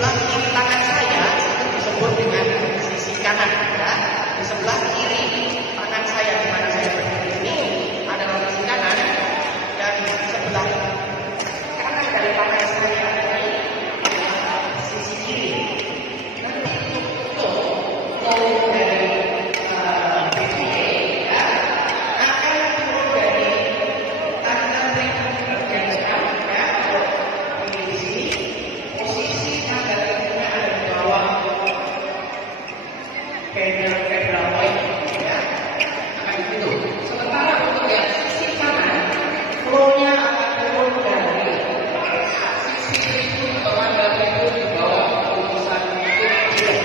sebelah kiri tangan saya itu disebut dengan sisi kanan, ya. Di sebelah kiri tangan saya di mana saya berdiri ini adalah sisi kanan, dan sebelah kanan dari tangan saya ini adalah sisi kiri. Nanti untuk low dari BPA, ya, akan turun dari tanda bagian sekarang, ya. Di sini posisi tanda ringnya ada di bawah pedal point, ya, akan begitu. Sementara untuk yang sisi kanan, flow-nya akan turun dari sisi itu ke tanda itu di bawah urusan kecil.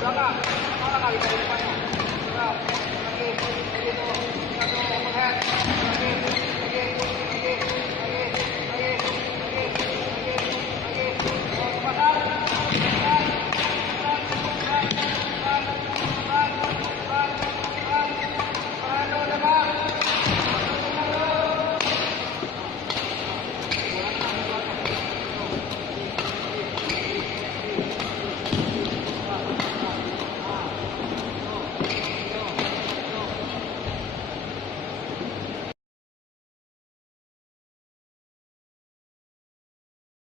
Belakang, malah kali dari depannya. Lagi, begitu, satu overhead.